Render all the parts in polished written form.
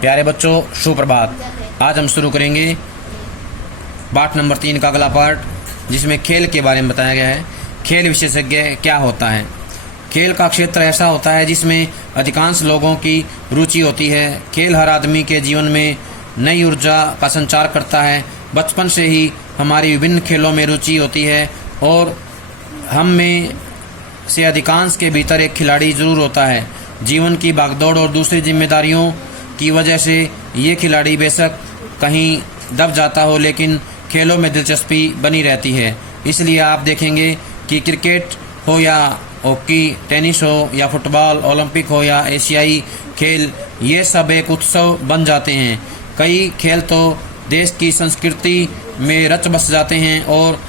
प्यारे बच्चों, सुप्रभात। आज हम शुरू करेंगे पाठ नंबर 3 का अगला पार्ट, जिसमें खेल के बारे में बताया गया है। खेल विशेषज्ञ क्या होता है। खेल का क्षेत्र ऐसा होता है जिसमें अधिकांश लोगों की रुचि होती है। खेल हर आदमी के जीवन में नई ऊर्जा का संचार करता है। बचपन से ही हमारी विभिन्न खेलों में रुचि होती है और हम में से अधिकांश के भीतर एक खिलाड़ी जरूर होता है। जीवन की भागदौड़ और दूसरी जिम्मेदारियों की वजह से ये खिलाड़ी बेशक कहीं दब जाता हो, लेकिन खेलों में दिलचस्पी बनी रहती है। इसलिए आप देखेंगे कि क्रिकेट हो या हॉकी, टेनिस हो या फुटबॉल, ओलंपिक हो या एशियाई खेल, ये सब एक उत्सव बन जाते हैं। कई खेल तो देश की संस्कृति में रच बस जाते हैं और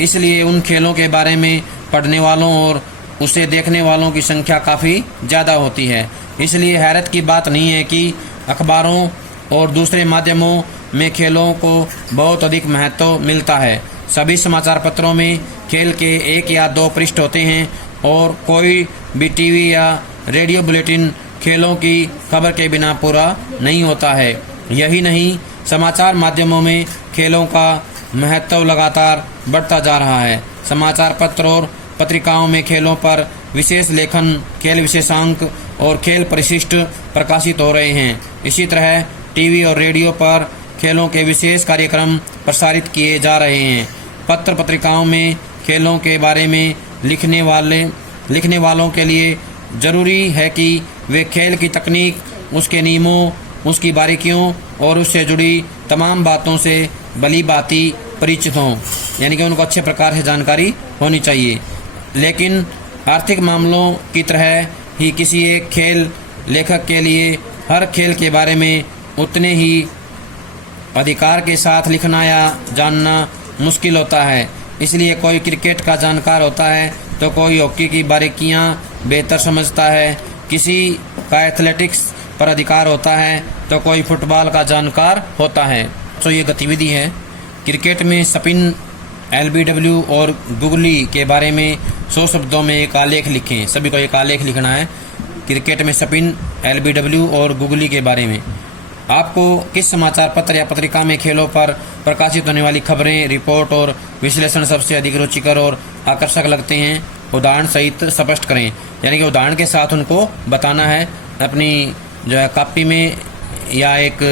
इसलिए उन खेलों के बारे में पढ़ने वालों और उसे देखने वालों की संख्या काफ़ी ज़्यादा होती है। इसलिए हैरत की बात नहीं है कि अखबारों और दूसरे माध्यमों में खेलों को बहुत अधिक महत्व मिलता है। सभी समाचार पत्रों में खेल के 1 या 2 पृष्ठ होते हैं और कोई भी टीवी या रेडियो बुलेटिन खेलों की खबर के बिना पूरा नहीं होता है। यही नहीं, समाचार माध्यमों में खेलों का महत्व लगातार बढ़ता जा रहा है। समाचार पत्र और पत्रिकाओं में खेलों पर विशेष लेखन, खेल विशेषांक और खेल परिशिष्ट प्रकाशित हो रहे हैं। इसी तरह टीवी और रेडियो पर खेलों के विशेष कार्यक्रम प्रसारित किए जा रहे हैं। पत्र पत्रिकाओं में खेलों के बारे में लिखने वालों के लिए ज़रूरी है कि वे खेल की तकनीक, उसके नियमों, उसकी बारीकियों और उससे जुड़ी तमाम बातों से भली भांति परिचित हों, यानी कि उनको अच्छे प्रकार से जानकारी होनी चाहिए। लेकिन आर्थिक मामलों की तरह ही किसी एक खेल लेखक के लिए हर खेल के बारे में उतने ही अधिकार के साथ लिखना या जानना मुश्किल होता है। इसलिए कोई क्रिकेट का जानकार होता है तो कोई हॉकी की बारीकियां बेहतर समझता है, किसी का एथलेटिक्स पर अधिकार होता है तो कोई फुटबॉल का जानकार होता है। तो ये गतिविधि है। क्रिकेट में स्पिन, LBW और गुगली के बारे में 100 शब्दों में एक आलेख लिखें। सभी को एक आलेख लिखना है क्रिकेट में स्पिन, LBW और गुगली के बारे में। आपको किस समाचार पत्र या पत्रिका में खेलों पर प्रकाशित होने वाली खबरें, रिपोर्ट और विश्लेषण सबसे अधिक रुचिकर और आकर्षक लगते हैं? उदाहरण सहित स्पष्ट करें, यानी कि उदाहरण के साथ उनको बताना है। अपनी जो है कॉपी में या एक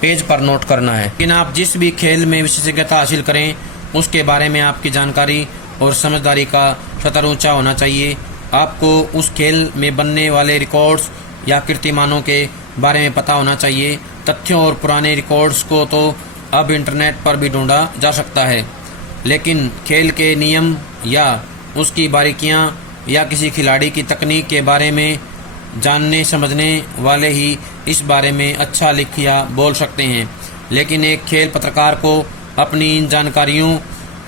पेज पर नोट करना है। लेकिन आप जिस भी खेल में विशेषज्ञता हासिल करें उसके बारे में आपकी जानकारी और समझदारी का स्तर ऊंचा होना चाहिए। आपको उस खेल में बनने वाले रिकॉर्ड्स या कीर्तिमानों के बारे में पता होना चाहिए। तथ्यों और पुराने रिकॉर्ड्स को तो अब इंटरनेट पर भी ढूंढा जा सकता है, लेकिन खेल के नियम या उसकी बारीकियां या किसी खिलाड़ी की तकनीक के बारे में जानने समझने वाले ही इस बारे में अच्छा लिख या बोल सकते हैं। लेकिन एक खेल पत्रकार को अपनी इन जानकारियों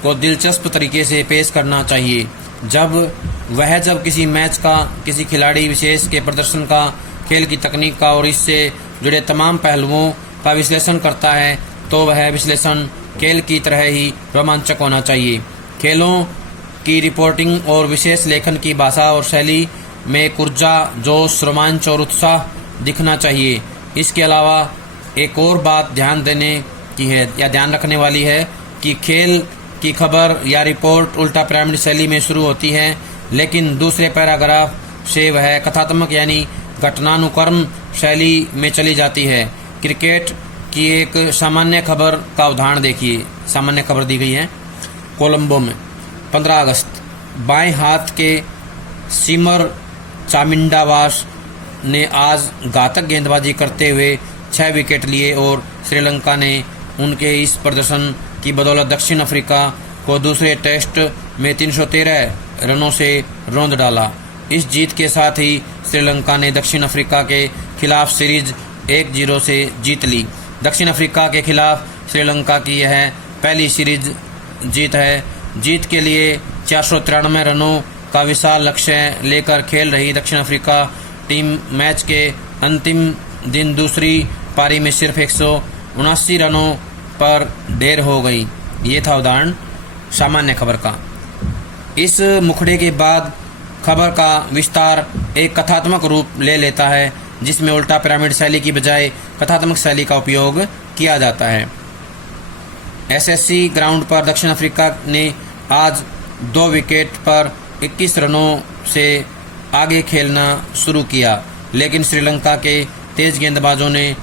को दिलचस्प तरीके से पेश करना चाहिए। जब किसी मैच का, किसी खिलाड़ी विशेष के प्रदर्शन का, खेल की तकनीक का और इससे जुड़े तमाम पहलुओं का विश्लेषण करता है तो वह विश्लेषण खेल की तरह ही रोमांचक होना चाहिए। खेलों की रिपोर्टिंग और विशेष लेखन की भाषा और शैली में एक ऊर्जा, जोश, रोमांच और उत्साह दिखना चाहिए। इसके अलावा एक और बात ध्यान देने की है या ध्यान रखने वाली है कि खेल की खबर या रिपोर्ट उल्टा पिरामिड शैली में शुरू होती है, लेकिन दूसरे पैराग्राफ से वह कथात्मक यानी घटनानुक्रम शैली में चली जाती है। क्रिकेट की एक सामान्य खबर का उदाहरण देखिए। सामान्य खबर दी गई है कोलंबो में 15 अगस्त। बाएं हाथ के सिमर चामिंडावास ने आज घातक गेंदबाजी करते हुए 6 विकेट लिए और श्रीलंका ने उनके इस प्रदर्शन की बदौलत दक्षिण अफ्रीका को दूसरे टेस्ट में 313 रनों से रौंद डाला। इस जीत के साथ ही श्रीलंका ने दक्षिण अफ्रीका के खिलाफ सीरीज 1-0 से जीत ली। दक्षिण अफ्रीका के खिलाफ श्रीलंका की यह पहली सीरीज जीत है। जीत के लिए 493 रनों का विशाल लक्ष्य लेकर खेल रही दक्षिण अफ्रीका टीम मैच के अंतिम दिन दूसरी पारी में सिर्फ 179 रनों पर ढेर हो गई। ये था उदाहरण सामान्य खबर का। इस मुखड़े के बाद खबर का विस्तार एक कथात्मक रूप ले लेता है। जिसमें उल्टा पिरामिड शैली की बजाय कथात्मक शैली का उपयोग किया जाता है। एसएससी ग्राउंड पर दक्षिण अफ्रीका ने आज 2 विकेट पर 21 रनों से आगे खेलना शुरू किया, लेकिन श्रीलंका के तेज गेंदबाजों ने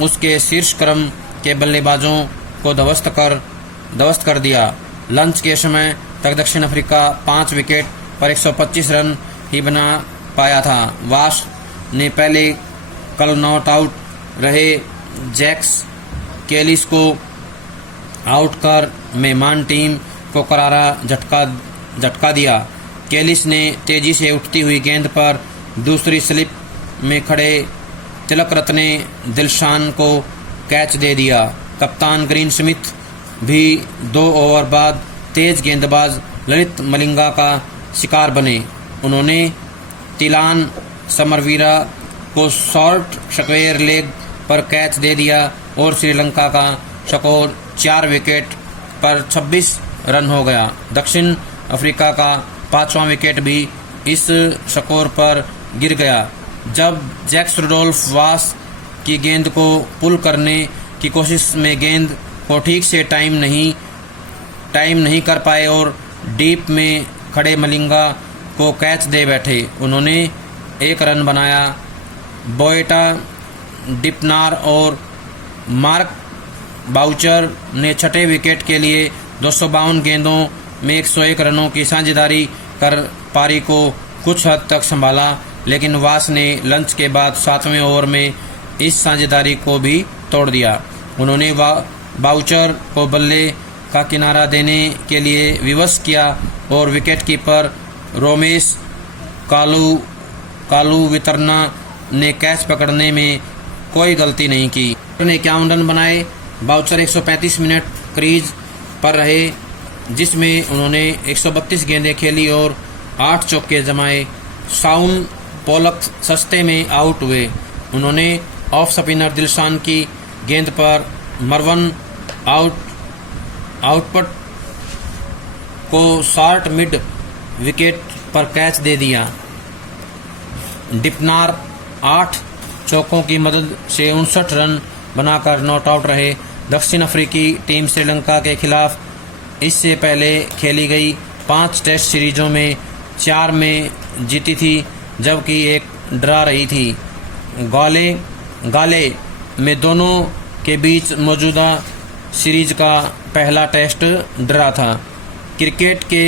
उसके शीर्ष क्रम के बल्लेबाजों को ध्वस्त कर दिया। लंच के समय तक दक्षिण अफ्रीका 5 विकेट पर 125 रन ही बना पाया था। वाश ने पहले कल नॉट आउट रहे जैक्स कैलिस को आउट कर मेहमान टीम को करारा झटका दिया। कैलिस ने तेजी से उठती हुई गेंद पर दूसरी स्लिप में खड़े तिलक रत्ने दिलशान को कैच दे दिया। कप्तान ग्रीन स्मिथ भी 2 ओवर बाद तेज गेंदबाज ललित मलिंगा का शिकार बने। उन्होंने तिलान समरवीरा को शॉर्ट स्क्वेयर लेग पर कैच दे दिया और श्रीलंका का स्कोर 4 विकेट पर 26 रन हो गया। दक्षिण अफ्रीका का 5वां विकेट भी इस स्कोर पर गिर गया जब जैक्स रुडोल्फ वास की गेंद को पुल करने की कोशिश में गेंद को ठीक से टाइम नहीं कर पाए और डीप में खड़े मलिंगा को कैच दे बैठे। उन्होंने 1 रन बनाया। बोएटा डिपनार और मार्क बाउचर ने छठे विकेट के लिए 252 गेंदों में 101 रनों की साझेदारी कर पारी को कुछ हद तक संभाला, लेकिन वास ने लंच के बाद 7वें ओवर में इस साझेदारी को भी तोड़ दिया। उन्होंने बाउचर को बल्ले का किनारा देने के लिए विवश किया और विकेटकीपर रोमेश कालू वितरना ने कैच पकड़ने में कोई गलती नहीं की। उन्होंने 51 रन बनाए। बाउचर 135 मिनट क्रीज पर रहे, जिसमें उन्होंने 132 गेंदें खेली और 8 चौके जमाए। शाउन पोलक सस्ते में आउट हुए। उन्होंने ऑफ स्पिनर दिलशान की गेंद पर मरवन आउटपुट को शॉर्ट मिड विकेट पर कैच दे दिया। डिपनार 8 चौकों की मदद से 59 रन बनाकर नॉट आउट रहे। दक्षिण अफ्रीकी टीम श्रीलंका के खिलाफ इससे पहले खेली गई 5 टेस्ट सीरीजों में 4 में जीती थी, जबकि 1 ड्रा रही थी। गाले में दोनों के बीच मौजूदा सीरीज का पहला टेस्ट ड्रा था। क्रिकेट के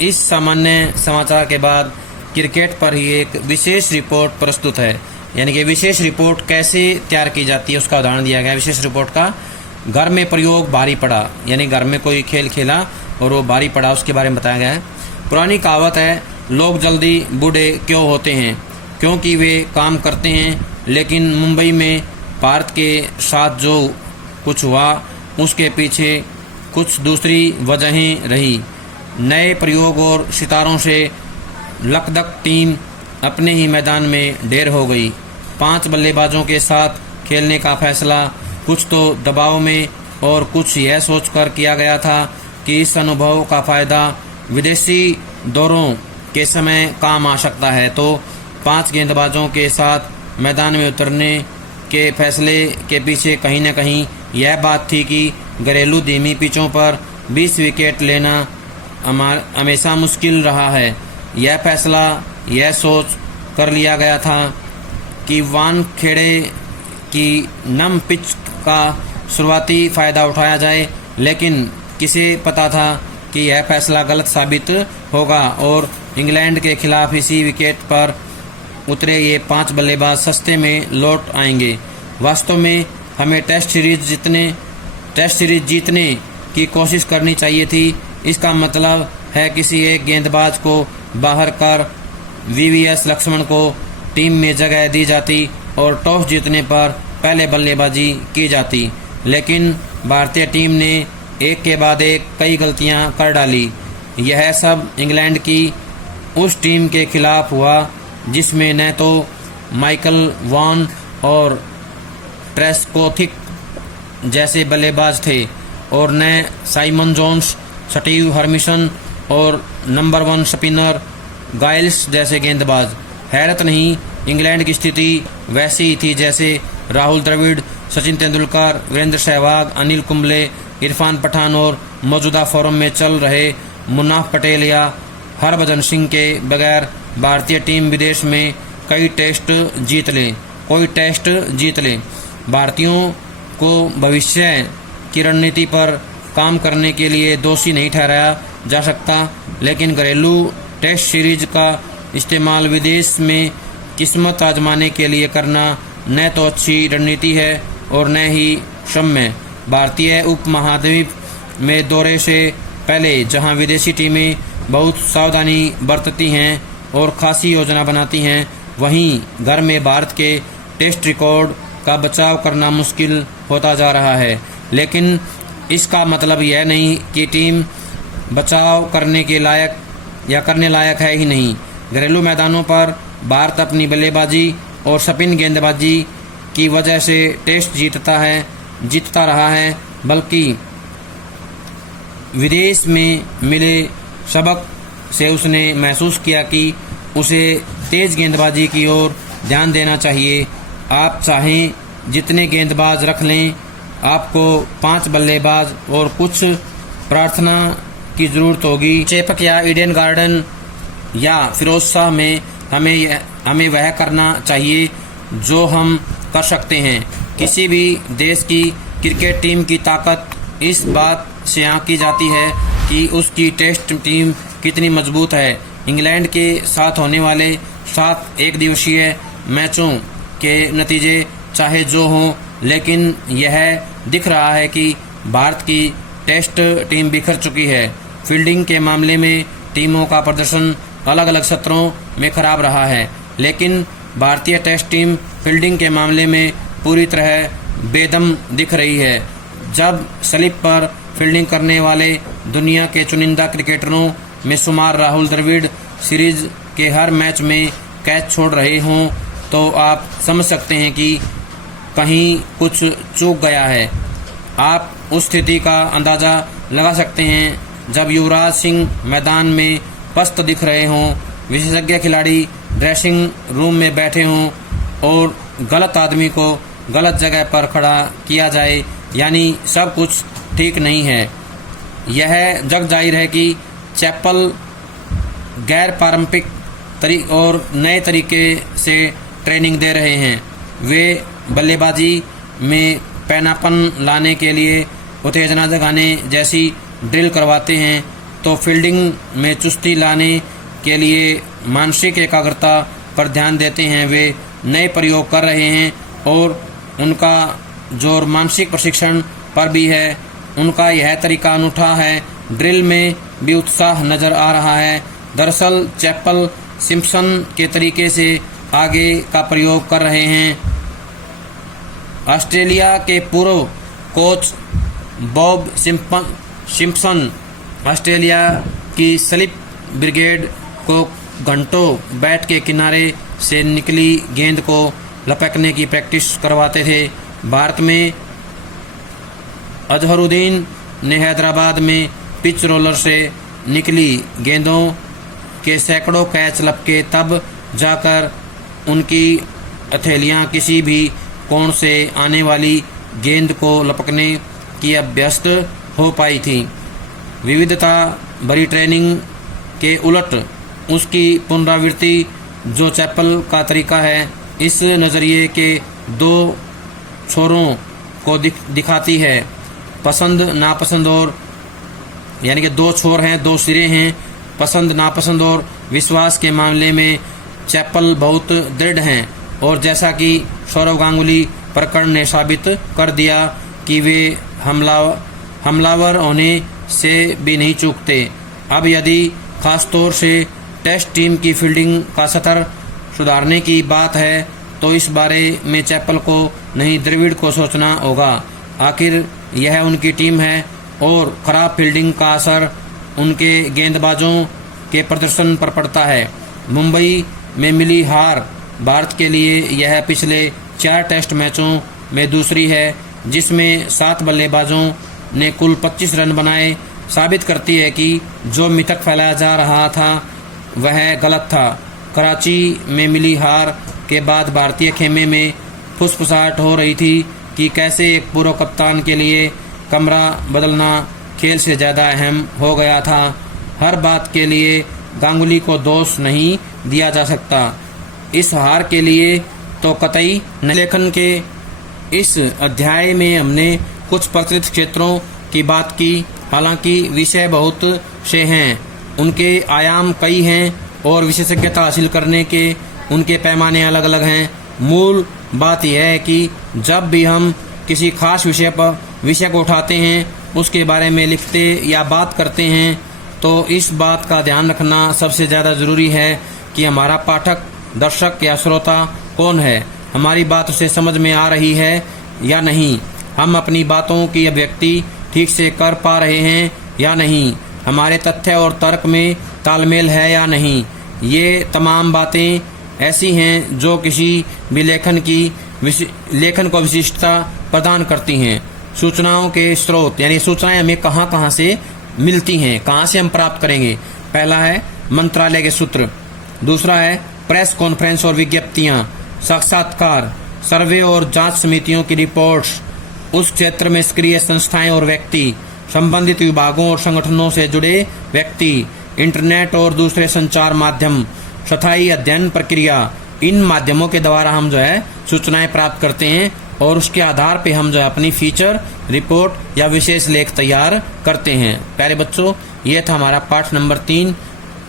इस सामान्य समाचार के बाद क्रिकेट पर ही एक विशेष रिपोर्ट प्रस्तुत है। यानी कि विशेष रिपोर्ट कैसे तैयार की जाती है उसका उदाहरण दिया गया है। विशेष रिपोर्ट का घर में प्रयोग भारी पड़ा, यानी घर में कोई खेल खेला और वो भारी पड़ा, उसके बारे में बताया गया है। पुरानी कहावत है, लोग जल्दी बूढ़े क्यों होते हैं? क्योंकि वे काम करते हैं। लेकिन मुंबई में भारत के साथ जो कुछ हुआ उसके पीछे कुछ दूसरी वजहें रही। नए प्रयोग और सितारों से लकदक टीम अपने ही मैदान में ढेर हो गई। 5 बल्लेबाजों के साथ खेलने का फैसला कुछ तो दबाव में और कुछ यह सोचकर किया गया था कि इस अनुभव का फ़ायदा विदेशी दौरों के समय काम आ सकता है। तो 5 गेंदबाजों के साथ मैदान में उतरने के फैसले के पीछे कहीं न कहीं यह बात थी कि घरेलू धीमी पिचों पर 20 विकेट लेना हमेशा मुश्किल रहा है। यह फैसला यह सोच कर लिया गया था कि वानखेड़े की नम पिच का शुरुआती फ़ायदा उठाया जाए, लेकिन किसे पता था कि यह फैसला गलत साबित होगा और इंग्लैंड के खिलाफ इसी विकेट पर उतरे ये 5 बल्लेबाज सस्ते में लौट आएंगे। वास्तव में हमें टेस्ट सीरीज जीतने की कोशिश करनी चाहिए थी। इसका मतलब है किसी एक गेंदबाज को बाहर कर वीवीएस लक्ष्मण को टीम में जगह दी जाती और टॉस जीतने पर पहले बल्लेबाजी की जाती। लेकिन भारतीय टीम ने एक के बाद एक कई गलतियां कर डाली। यह सब इंग्लैंड की उस टीम के खिलाफ हुआ जिसमें न तो माइकल वॉन और ट्रेस्कोथिक जैसे बल्लेबाज थे और न साइमन जोन्स, स्टीव हर्मिसन और नंबर 1 स्पिनर गाइल्स जैसे गेंदबाज। हैरत नहीं इंग्लैंड की स्थिति वैसी ही थी जैसे राहुल द्रविड़, सचिन तेंदुलकर, वीरेंद्र सहवाग, अनिल कुंबले, इरफान पठान और मौजूदा फॉर्म में चल रहे मुन्नाफ पटेल या हरभजन सिंह के बगैर भारतीय टीम विदेश में कोई टेस्ट जीत ले। भारतीयों को भविष्य की रणनीति पर काम करने के लिए दोषी नहीं ठहराया जा सकता, लेकिन घरेलू टेस्ट सीरीज का इस्तेमाल विदेश में किस्मत आजमाने के लिए करना न तो अच्छी रणनीति है और न ही क्षम्य। भारतीय उपमहाद्वीप में दौरे से पहले जहां विदेशी टीमें बहुत सावधानी बरतती हैं और खासी योजना बनाती हैं, वहीं घर में भारत के टेस्ट रिकॉर्ड का बचाव करना मुश्किल होता जा रहा है। लेकिन इसका मतलब यह नहीं कि टीम बचाव करने के लायक या करने लायक है ही नहीं। घरेलू मैदानों पर भारत अपनी बल्लेबाजी और स्पिन गेंदबाजी की वजह से टेस्ट जीतता रहा है, बल्कि विदेश में मिले सबक से उसने महसूस किया कि उसे तेज गेंदबाजी की ओर ध्यान देना चाहिए। आप चाहें जितने गेंदबाज रख लें, आपको 5 बल्लेबाज और कुछ प्रार्थना की जरूरत होगी। चेपक या ईडन गार्डन या फिरोजशाह में हमें वह करना चाहिए जो हम कर सकते हैं। किसी भी देश की क्रिकेट टीम की ताकत इस बात से आंकी जाती है कि उसकी टेस्ट टीम कितनी मजबूत है। इंग्लैंड के साथ होने वाले 7 एकदिवसीय मैचों के नतीजे चाहे जो हों, लेकिन यह दिख रहा है कि भारत की टेस्ट टीम बिखर चुकी है। फील्डिंग के मामले में टीमों का प्रदर्शन अलग अलग सत्रों में खराब रहा है, लेकिन भारतीय टेस्ट टीम फील्डिंग के मामले में पूरी तरह बेदम दिख रही है। जब स्लिप पर फील्डिंग करने वाले दुनिया के चुनिंदा क्रिकेटरों में शुमार राहुल द्रविड़ सीरीज के हर मैच में कैच छोड़ रहे हों, तो आप समझ सकते हैं कि कहीं कुछ चूक गया है। आप उस स्थिति का अंदाज़ा लगा सकते हैं जब युवराज सिंह मैदान में पस्त दिख रहे हों, विशेषज्ञ खिलाड़ी ड्रेसिंग रूम में बैठे हों और गलत आदमी को गलत जगह पर खड़ा किया जाए, यानी सब कुछ ठीक नहीं है। यह जग जाहिर है कि चैपल गैर पारंपरिक और नए तरीके से ट्रेनिंग दे रहे हैं। वे बल्लेबाजी में पैनापन लाने के लिए उत्तेजना जगाने जैसी ड्रिल करवाते हैं, तो फील्डिंग में चुस्ती लाने के लिए मानसिक एकाग्रता पर ध्यान देते हैं। वे नए प्रयोग कर रहे हैं और उनका जोर मानसिक प्रशिक्षण पर भी है। उनका यह तरीका अनूठा है। ड्रिल में भी उत्साह नजर आ रहा है। दरअसल चैपल सिम्पसन के तरीके से आगे का प्रयोग कर रहे हैं। ऑस्ट्रेलिया के पूर्व कोच बॉब सिम्पसन ऑस्ट्रेलिया की स्लिप ब्रिगेड को घंटों बैट के किनारे से निकली गेंद को लपकने की प्रैक्टिस करवाते थे। भारत में अजहरुद्दीन ने हैदराबाद में पिच रोलर से निकली गेंदों के सैकड़ों कैच लपके, तब जाकर उनकी हथेलियां किसी भी कोण से आने वाली गेंद को लपकने की अभ्यस्त हो पाई थी। विविधता भरी ट्रेनिंग के उलट उसकी पुनरावृत्ति जो चैपल का तरीका है, इस नज़रिए के 2 छोरों को दिखाती है। पसंद नापसंद और यानी कि 2 छोर हैं, 2 सिरे हैं। पसंद नापसंद और विश्वास के मामले में चैपल बहुत दृढ़ हैं, और जैसा कि सौरव गांगुली प्रकरण ने साबित कर दिया कि वे हमलावर होने से भी नहीं चूकते। अब यदि खासतौर से टेस्ट टीम की फील्डिंग का स्तर सुधारने की बात है, तो इस बारे में चैपल को नहीं द्रविड़ को सोचना होगा। आखिर यह उनकी टीम है और खराब फील्डिंग का असर उनके गेंदबाजों के प्रदर्शन पर पड़ता है। मुंबई में मिली हार भारत के लिए यह पिछले 4 टेस्ट मैचों में दूसरी है, जिसमें 7 बल्लेबाजों ने कुल 25 रन बनाए, साबित करती है कि जो मिथक फैलाया जा रहा था वह गलत था। कराची में मिली हार के बाद भारतीय खेमे में फुसफुसाहट हो रही थी कि कैसे एक पूर्व कप्तान के लिए कमरा बदलना खेल से ज़्यादा अहम हो गया था। हर बात के लिए गांगुली को दोष नहीं दिया जा सकता। इस हार के लिए तो कतई नहीं। लेखन के इस अध्याय में हमने कुछ प्रचलित क्षेत्रों की बात की। हालांकि विषय बहुत से हैं, उनके आयाम कई हैं और विशेषज्ञता हासिल करने के उनके पैमाने अलग अलग हैं। मूल बात यह है कि जब भी हम किसी खास विषय को उठाते हैं, उसके बारे में लिखते या बात करते हैं, तो इस बात का ध्यान रखना सबसे ज़्यादा ज़रूरी है कि हमारा पाठक, दर्शक या श्रोता कौन है, हमारी बात उसे समझ में आ रही है या नहीं, हम अपनी बातों की अभिव्यक्ति ठीक से कर पा रहे हैं या नहीं, हमारे तथ्य और तर्क में तालमेल है या नहीं। ये तमाम बातें ऐसी हैं जो किसी भी लेखन को विशिष्टता प्रदान करती हैं। सूचनाओं के स्रोत, यानी सूचनाएं हमें कहाँ कहाँ से मिलती हैं, कहाँ से हम प्राप्त करेंगे। पहला है मंत्रालय के सूत्र, दूसरा है प्रेस कॉन्फ्रेंस और विज्ञप्तियां, साक्षात्कार, सर्वे और जांच समितियों की रिपोर्ट्स, उस क्षेत्र में सक्रिय संस्थाएं और व्यक्ति, संबंधित विभागों और संगठनों से जुड़े व्यक्ति, इंटरनेट और दूसरे संचार माध्यम, स्थायी अध्ययन प्रक्रिया। इन माध्यमों के द्वारा हम जो है सूचनाएं प्राप्त करते हैं और उसके आधार पे हम जो है अपनी फीचर, रिपोर्ट या विशेष लेख तैयार करते हैं। प्यारे बच्चों, ये था हमारा पाठ नंबर 3,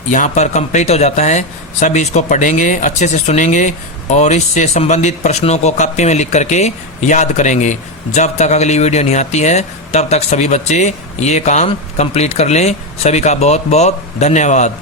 यहाँ पर कंप्लीट हो जाता है। सभी इसको पढ़ेंगे, अच्छे से सुनेंगे और इससे संबंधित प्रश्नों को कॉपी में लिख करके याद करेंगे। जब तक अगली वीडियो नहीं आती है तब तक सभी बच्चे ये काम कंप्लीट कर लें। सभी का बहुत बहुत धन्यवाद।